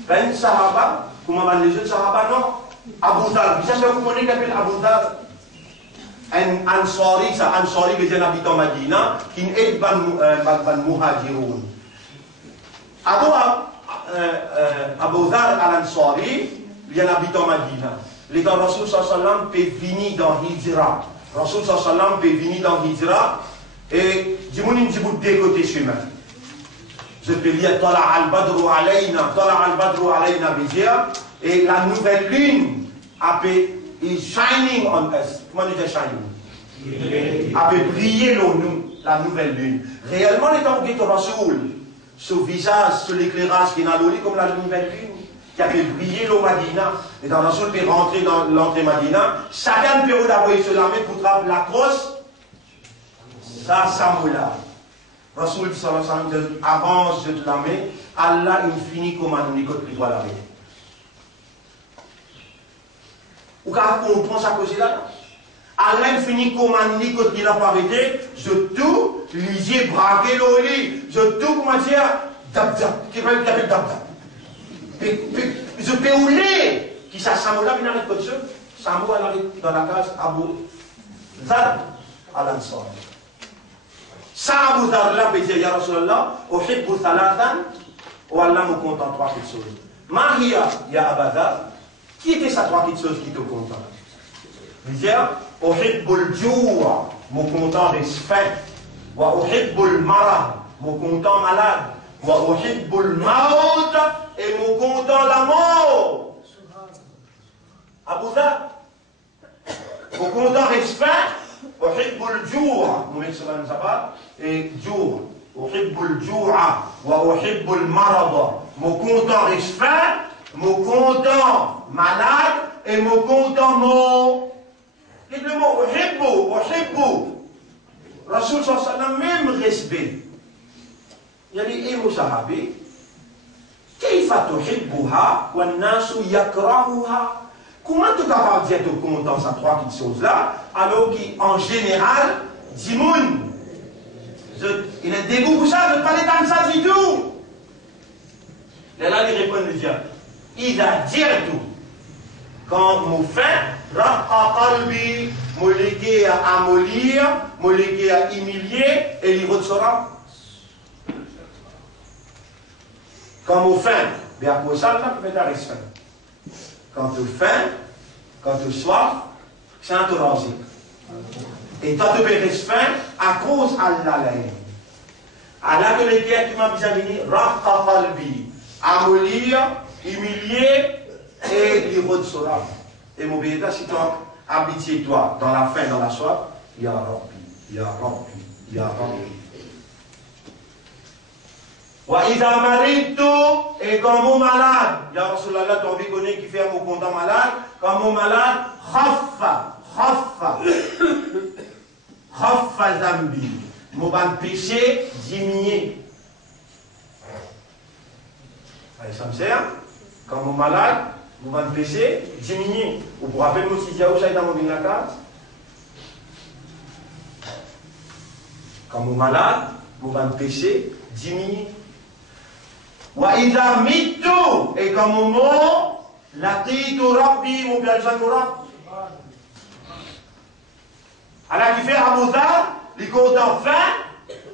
20 sahaba, comment les autres sahaba non? Abu Dhar. Vous savez, vous connaissez qui appelle Abu Dhar? Un Ansari, ça, Ansari, qui est un habitant Madina, qui est un Muhajiroun. Abu Dhar al-Ansari, il est un habitant Madina. Les gars, Rasul sallam peut venir dans Hijra. Rasul sallam peut venir dans Hijra et dis-moi une petite deux côtés chemin. Je peux lire Tala al-Badru alayna bizir et la nouvelle lune est shining on us. Comment dire shining? avait brillé la nouvelle lune. Réellement, les temps où Rasoul, ce visage, ce l'éclairage qui est dans l'oli comme la nouvelle lune, qui avait brillé le Madina, et dans Rasoul peut rentrer dans l'entrée Madina, chacun peut d'abord se lamer pour trapper la crosse, ça, Samoula. Rasoul dit avance de te lamer, Allah infini comme un unique qui doit laver. Ou quand on prend sa cause là, Allah finit comme un nicote qui n'a pas arrêté, je tout, lisier, braquer le lit, je tout, comment dire, dab-dab, qui appelle dab-dab. Je peux rouler, qui ça, Samoula, il n'arrête pas de ça. Samoula, elle arrive dans la case, Abu Dhar al-Ansar. Ça, Abu Dhar, là, peut dire, Ya Rasulallah, au hibbu thalathan, ou Allah nous content trois petites choses. Mahia, Ya Abu Dhar, qui était ces trois petites choses qui te content? Il dit, Uhibbul Joua, mon content reste faim. Wa Uhibbul Marad, mon content malade. Wa Uhibbul Maut, et mon content la mort. Abu Dhar, mon content reste faim. Uhibbul Joua, mon mec nous a et Joua. Uhibbul Joua, wa Uhibbul Marad, mon content reste faim. Mon content malade et mon content mort. Dites le mot Uhibbu. Rasoul sallallahu même respect. Il y a dit, et Moussahabi, Kaifa tuhibbuha wa nasu yakrahuha. Comment tu es capable d'être content ces trois petites choses-là, alors qu'en général, Dimoun, il est dégoût pour ça, je ne pas les dans ça du tout. Et là, il répond le diable. Il a dit tout. Quand mon faim, raqa qalbi, mon légué à amollir, mon légué à humilier, et il ressort. Quand mon faim, bien à cause ça, là, tu peux t'arrêter faim. Quand tu faim, quand tu soif, c'est un tourancier. Et toi, tu peux rester faim à cause Allah la haine. Allah que les guerres qui m'a bien raqa qalbi, amollir, humilié et l'irode sera. Et mon bénéta, si toi, habitiez-toi dans la faim, dans la soif, Ya Rabbi, Ya Rabbi, Ya Rabbi. Wa idha maritu, et quand mon malade, Ya Rasulallah, ton vie connaît qui fait mon content malade, quand mon malade, khaffa zambi, mon ban péché diminué. Allez, ça me sert. Quand vous êtes malade, vous allez péché, diminuer. Vous vous rappelez aussi, il y a où ça dans mon case. Quand vous êtes malade, vous allez péché, diminuer. Wa idha mitu, et quand vous mort, laqitu rabbi, mon père Jean-Noura. Alors, qui fait Abu Dhar, il compte en faim,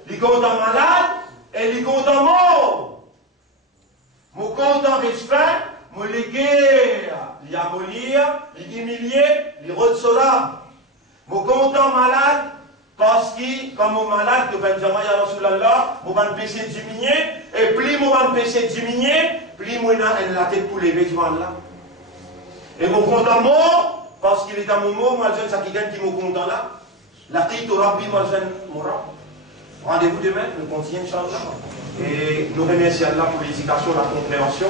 il compte en malade, et il compte en mort. Mon content reste faim, mon légué, il amolir, il humilier, il ressora. Mon content malade, parce que, comme mon malade, de Benjamin ya Rasulallah, mon ban péché diminué, et plus mon ban péché diminué, plus mon la tête pour lever devant là. Et mon content mort, parce qu'il est à mon mot, moi je ne sais qui gagne qui mon content là. La tête au rabbi, moi je ne mourra. Rendez-vous demain, nous continuons, Inch'Allah. Et nous remercions Allah pour l'éducation, la compréhension.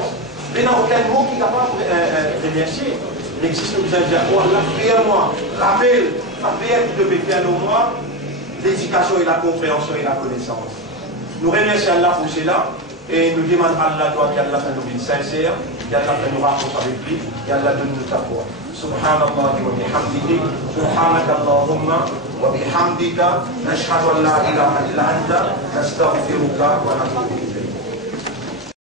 Mais dans aucun mot qui est capable de remercier. Il existe nous dire, oh Allah, fais-moi, rappelle, appelle qui devait faire au moins l'éducation et la compréhension et la connaissance. Nous remercions Allah pour cela et nous demandons à Allah qu'Allah fait nous vie sincère, qu'Allah fait nous rapprocher avec lui, qu'Allah donne nous ta foi. سبحان الله وبحمده سبحانك اللهم وبحمدك نشهد ان لا اله الا انت نستغفرك ونتوب اليك